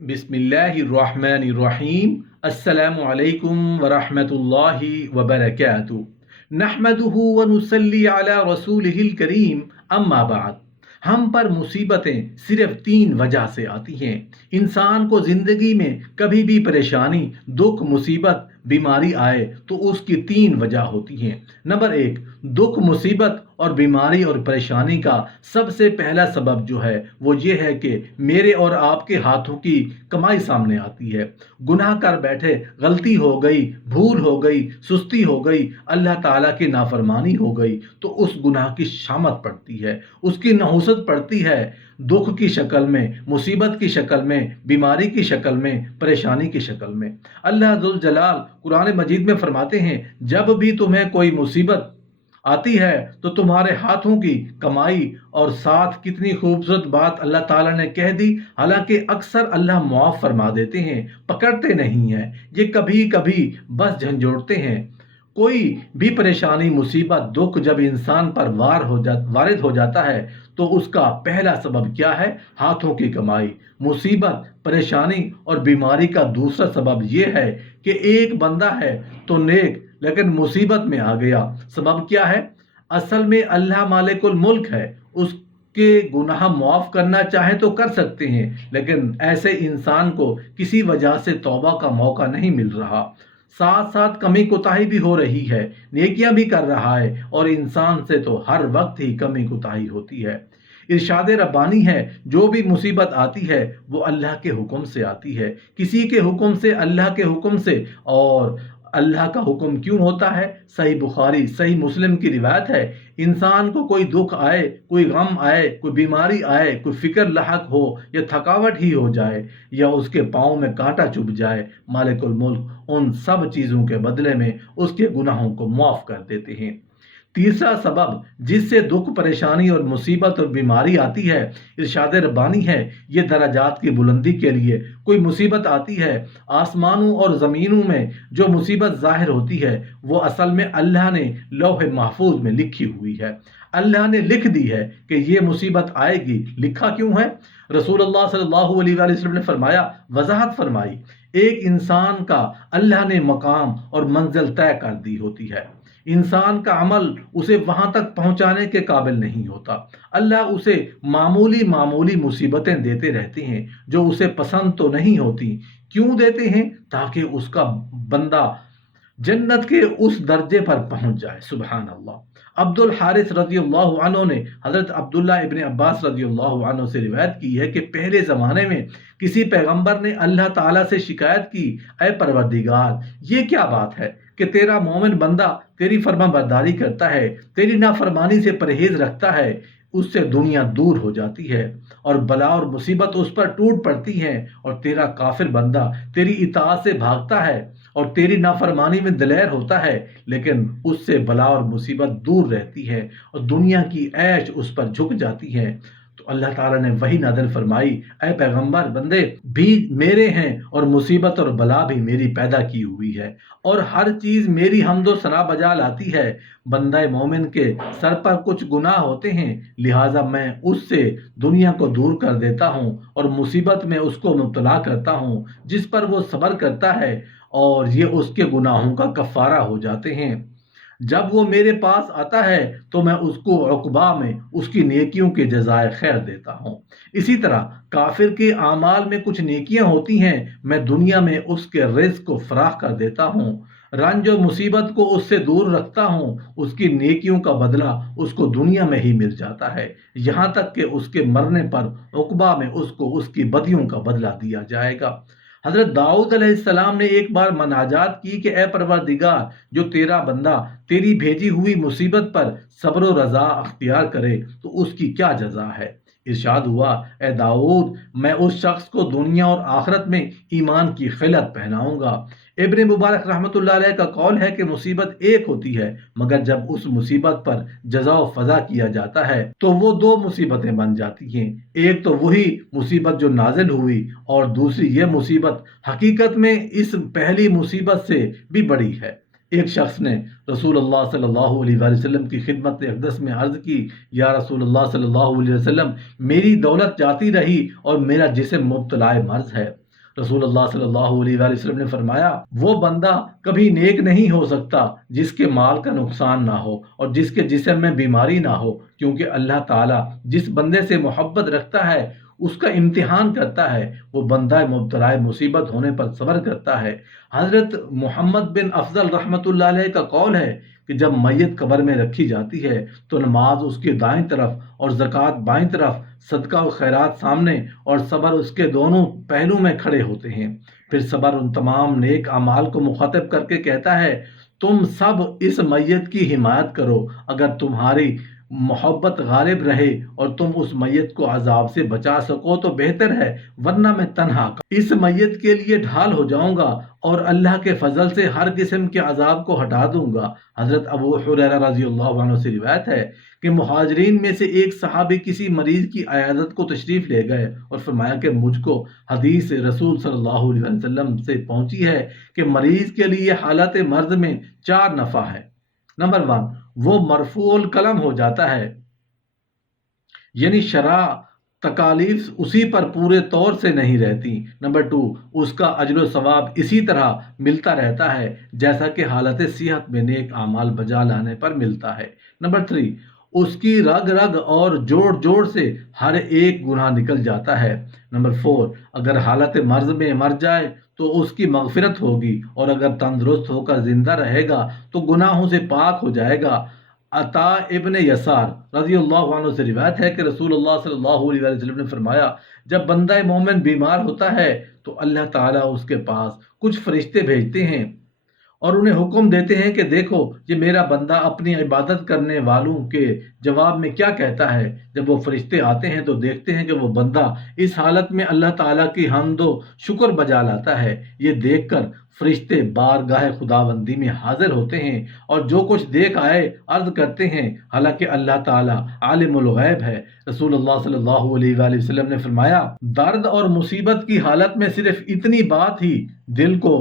बिस्मिल्लाहिर्रहमानिर्रहीम। अस्सलामु अलैकुम वरहमतुल्लाहि वबरकातुहू। नहमदुहु व नुसल्ली अला रसूलिहिल करीम। अम्मा बाद। हम पर मुसीबतें सिर्फ तीन वजह से आती हैं। इंसान को ज़िंदगी में कभी भी परेशानी, दुख, मुसीबत, बीमारी आए तो उसकी तीन वजह होती हैं। नंबर एक, दुख, मुसीबत और बीमारी और परेशानी का सबसे पहला सबब जो है वो ये है कि मेरे और आपके हाथों की कमाई सामने आती है। गुनाह कर बैठे, गलती हो गई, भूल हो गई, सुस्ती हो गई, अल्लाह ताला की नाफरमानी हो गई तो उस गुनाह की शामत पड़ती है, उसकी नहुसत पड़ती है। दुख की शक्ल में, मुसीबत की शक्ल में, बीमारी की शक्ल में, परेशानी की शक्ल में। अल्लाह जुल जलाल कुरान मजीद में फरमाते हैं, जब भी तुम्हें कोई मुसीबत आती है तो तुम्हारे हाथों की कमाई, और साथ कितनी खूबसूरत बात अल्लाह ताला ने कह दी। हालांकि अक्सर अल्लाह मुआफ़ फरमा देते हैं, पकड़ते नहीं हैं, ये कभी कभी बस झंझोड़ते हैं। कोई भी परेशानी, मुसीबत, दुख जब इंसान पर वारिद हो जाता है तो उसका पहला सबब क्या है? हाथों की कमाई। मुसीबत, परेशानी और बीमारी का दूसरा सबब यह है कि एक बंदा है तो नेक, लेकिन मुसीबत में आ गया। सबब क्या है? असल में अल्लाह मालिकुल मुल्क है, उसके गुनाह माफ़ करना चाहे तो कर सकते हैं, लेकिन ऐसे इंसान को किसी वजह से तौबा का मौका नहीं मिल रहा। साथ साथ कमी कोताही भी हो रही है, नेकियां भी कर रहा है, और इंसान से तो हर वक्त ही कमी कोताही होती है। इरशाद रब्बानी है, जो भी मुसीबत आती है वो अल्लाह के हुक्म से आती है, किसी के हुक्म से, अल्लाह के हुक्म से। और अल्लाह का हुक्म क्यों होता है? सही बुखारी, सही मुस्लिम की रिवायत है, इंसान को कोई दुख आए, कोई गम आए, कोई बीमारी आए, कोई फिक्र लाहक हो, या थकावट ही हो जाए, या उसके पाँव में कांटा चुभ जाए, मालिकुल मुल्क उन सब चीज़ों के बदले में उसके गुनाहों को माफ़ कर देते हैं। तीसरा सबब जिससे दुख, परेशानी और मुसीबत और बीमारी आती है, इरशाद रब्बानी है, ये दराजात की बुलंदी के लिए। कोई मुसीबत आती है, आसमानों और ज़मीनों में जो मुसीबत ज़ाहिर होती है वो असल में अल्लाह ने लौह महफूज में लिखी हुई है। अल्लाह ने लिख दी है कि ये मुसीबत आएगी। लिखा क्यों है? रसूलुल्लाह सल्लल्लाहु अलैहि वसल्लम ने फरमाया, वजाहत फरमाई, एक इंसान का अल्लाह ने मकाम और मंजिल तय कर दी होती है। इंसान का अमल उसे वहां तक पहुंचाने के काबिल नहीं होता। अल्लाह उसे मामूली मामूली मुसीबतें देते रहते हैं जो उसे पसंद तो नहीं होती। क्यों देते हैं? ताकि उसका बंदा जन्नत के उस दर्जे पर पहुंच जाए। सुबहान अल्लाह। अब्दुल हारिस रज़ियल्लाहु अन्हु ने हज़रत अब्दुल्ला इब्न अब्बास रज़ियल्लाहु अन्हु से रिवायत की है कि पहले ज़माने में किसी पैगंबर ने अल्लाह ताला से शिकायत की, ऐ परवरदिगार, ये क्या बात है कि तेरा मोमिन बंदा तेरी फर्मा बरदारी करता है, तेरी नाफरमानी से परहेज रखता है, उससे दुनिया दूर हो जाती है और बला और मुसीबत उस पर टूट पड़ती हैं, और तेरा काफिर बंदा तेरी इताअत से भागता है और तेरी नाफरमानी में दिलेर होता है, लेकिन उससे बला और मुसीबत दूर रहती है और दुनिया की ऐश उस पर झुक जाती है। तो अल्लाह ताला ने वही नाज़िल फरमाई, ऐ पैगंबर, बंदे भी मेरे हैं और मुसीबत और बला भी मेरी पैदा की हुई है, और हर चीज़ मेरी हम्दो सना बजा लाती है। बंदा मोमिन के सर पर कुछ गुनाह होते हैं, लिहाजा मैं उससे दुनिया को दूर कर देता हूँ और मुसीबत में उसको मुब्तला करता हूँ, जिस पर वो सब्र करता है, और ये उसके गुनाहों का कफ़ारा हो जाते हैं। जब वो मेरे पास आता है तो मैं उसको उक़बा में उसकी नेकियों के जज़ाए खैर देता हूँ। इसी तरह काफिर के आमाल में कुछ नेकियां होती हैं, मैं दुनिया में उसके रिज़्क़ को फराख कर देता हूँ, रंज और मुसीबत को उससे दूर रखता हूँ, उसकी नेकियों का बदला उसको दुनिया में ही मिल जाता है, यहाँ तक कि उसके मरने पर उक़बा में उसको उसकी बदियों का बदला दिया जाएगा। हज़रत दाऊद अलैहिस्सलाम ने एक बार मनाजात की कि ए परवरदिगार, जो तेरा बंदा तेरी भेजी हुई मुसीबत पर सब्र व रज़ा अख्तियार करे तो उसकी क्या जज़ा है? इरशाद हुआ, ए दाऊद, मैं उस शख्स को दुनिया और आखिरत में ईमान की खिलत पहनाऊंगा। इब्न मुबारक रहमतुल्लाह अलैह का कौल है कि मुसीबत एक होती है, मगर जब उस मुसीबत पर जज़ा व फ़ज़ा किया जाता है तो वो दो मुसीबतें बन जाती हैं। एक तो वही मुसीबत जो नाजिल हुई, और दूसरी ये मुसीबत हकीकत में इस पहली मुसीबत से भी बड़ी है। एक शख्स ने रसूलुल्लाह सल्लल्लाहु अलैहि वसल्लम की खिदमत अक़दस में अर्ज़ की, या रसूलुल्लाह सल्लल्लाहु अलैहि वसल्लम, मेरी दौलत जाती रही और मेरा जिस्म मुब्तलाए मर्ज़ है। रसूल अल्लाह सल्लल्लाहु अलैहि वसल्लम ने फरमाया, वो बंदा कभी नेक नहीं हो सकता जिसके माल का नुकसान ना हो और जिसके जिस्म में बीमारी ना हो, क्योंकि अल्लाह ताला जिस बंदे से मोहब्बत रखता है उसका इम्तिहान करता है, वो बंदा मुब्तला मुसीबत होने पर सब्र करता है। हज़रत मोहम्मद बिन अफजल रहमतुल्लाह अलैह का कौल है कि जब मैयत कब्र में रखी जाती है तो नमाज उसकी दाएं तरफ और ज़कात बाएं तरफ, सदका और खैरात सामने और सब्र उसके दोनों पहलू में खड़े होते हैं। फिर सब्र उन तमाम नेक अमाल को मुखातिब करके कहता है, तुम सब इस मैयत की हिमायत करो, अगर तुम्हारी मोहब्बत गालिब रहे और तुम उस मैयत को अजाब से बचा सको तो बेहतर है, वरना मैं तन्हा इस मैयत के लिए ढाल हो जाऊंगा और अल्लाह के फजल से हर किस्म के अजाब को हटा दूंगा। हजरत अबू हुरैरा रज़ियल्लाहु अन्हु से रिवायत है कि मुहाजिरीन में से एक सहाबी किसी मरीज की अयादत को तशरीफ ले गए और फरमाया कि मुझको हदीस रसूल सल्लल्लाहु अलैहि वसल्लम से पहुंची है कि मरीज के लिए हालत मर्ज में 4 नफ़ा है। नंबर 1, वो मरफूल कलम हो जाता है, यानी शरा तकालीफ उसी पर पूरे तौर से नहीं रहती। नंबर 2, उसका अजर सवाब इसी तरह मिलता रहता है जैसा कि हालत सेहत में नेक आमाल बजा लाने पर मिलता है। नंबर 3, उसकी रग रग और जोड़ जोड़ से हर एक गुनाह निकल जाता है। नंबर 4, अगर हालत मर्ज में मर जाए तो उसकी मगफिरत होगी और अगर तंदुरुस्त होकर जिंदा रहेगा तो गुनाहों से पाक हो जाएगा। अता इब्न यसार रज़ियल्लाहु अन्हु से रिवायत है कि रसूलुल्लाह सल्लल्लाहु अलैहि वसल्लम ने फरमाया, जब बंदा मोमिन बीमार होता है तो अल्लाह ताला उसके पास कुछ फरिश्ते भेजते हैं और उन्हें हुक्म देते हैं कि देखो ये मेरा बंदा अपनी इबादत करने वालों के जवाब में क्या कहता है। जब वो फरिश्ते आते हैं तो देखते हैं कि वो बंदा इस हालत में अल्लाह ताला की हम्दो शुक्र बजा लाता है। ये देखकर फरिश्ते बारगाह खुदाबंदी में हाजिर होते हैं और जो कुछ देख आए अर्ज करते हैं, हालांकि अल्लाह ताला आलिमुल गैब है। रसूलुल्लाह सल्लल्लाहु अलैहि वसल्लम ने फरमाया, दर्द और मुसीबत की हालत में सिर्फ इतनी बात ही दिल को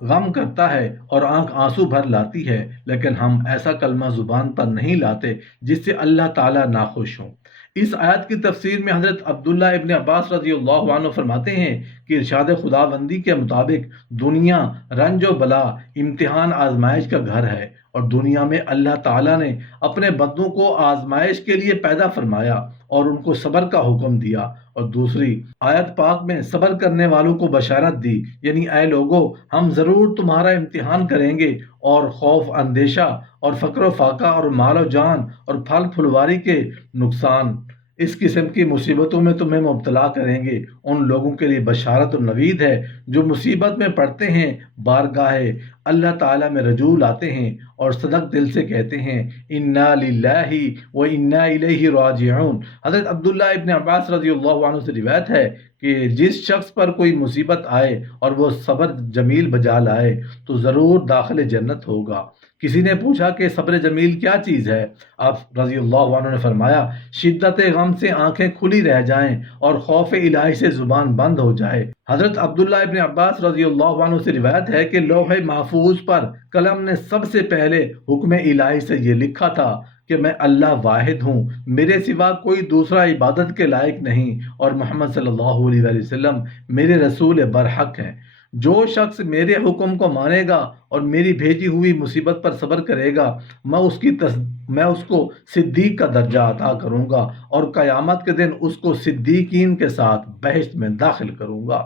गम करता है और आंख आंसू भर लाती है, लेकिन हम ऐसा कलमा जुबान पर नहीं लाते जिससे अल्लाह ताला नाखुश हो। इस आयत की तफसीर में हज़रत अब्दुल्ला इब्न अब्बास रज़ियल्लाहु अन्हु फरमाते हैं कि इरशाद खुदाबंदी के मुताबिक दुनिया रंजो बला, इम्तिहान, आजमाइश का घर है और दुनिया में अल्लाह ताला ने अपने बंदों को आजमाइश के लिए पैदा फरमाया और उनको सब्र का हुक्म दिया। और दूसरी आयत पाक में सब्र करने वालों को बशारत दी, यानी ऐ लोगो, हम ज़रूर तुम्हारा इम्तिहान करेंगे और खौफ, अंदेशा और फ़क्र फाका और मालो जान और फल फुलवारी के नुकसान, इस किस्म की मुसीबतों में तुम्हें मुब्तला करेंगे। उन लोगों के लिए बशारत और नवीद है जो मुसीबत में पड़ते हैं, बारगाहे अल्लाह ताला में रजू लाते हैं और सदक दिल से कहते हैं, इन्ना लिल्लाहि व इन्ना इलैहि राजिऊन। हज़रत अब्दुल्ला इब्न अब्बास रज़ियल्लाहु अन्हु से रिवायत है कि जिस शख्स पर कोई मुसीबत आए और वो सब्र जमील बजा लाए तो ज़रूर दाखिल जन्नत होगा। किसी ने पूछा कि सब्र जमील क्या चीज़ है? आप रज़ियल्लाहु अन्हु ने फरमाया, शिद्दत गम से आंखें खुली रह जाएं और खौफ इलाही से जुबान बंद हो जाए। हज़रत अब्दुल्ला इब्न अब्बास रज़ियल्लाहु अन्हु से रिवायत है कि लौहे महफूज पर कलम ने सबसे पहले हुक्म इलाही से ये लिखा था कि मैं अल्लाह वाहिद हूँ, मेरे सिवा कोई दूसरा इबादत के लायक नहीं और मोहम्मद सल्लल्लाहु अलैहि वसल्लम मेरे रसूल बरहक हैं। जो शख्स मेरे हुक्म को मानेगा और मेरी भेजी हुई मुसीबत पर सब्र करेगा, मैं उसको सिद्दीक का दर्जा अता करूँगा और क़यामत के दिन उसको सिद्दीकीन के साथ बहश्त में दाखिल करूँगा।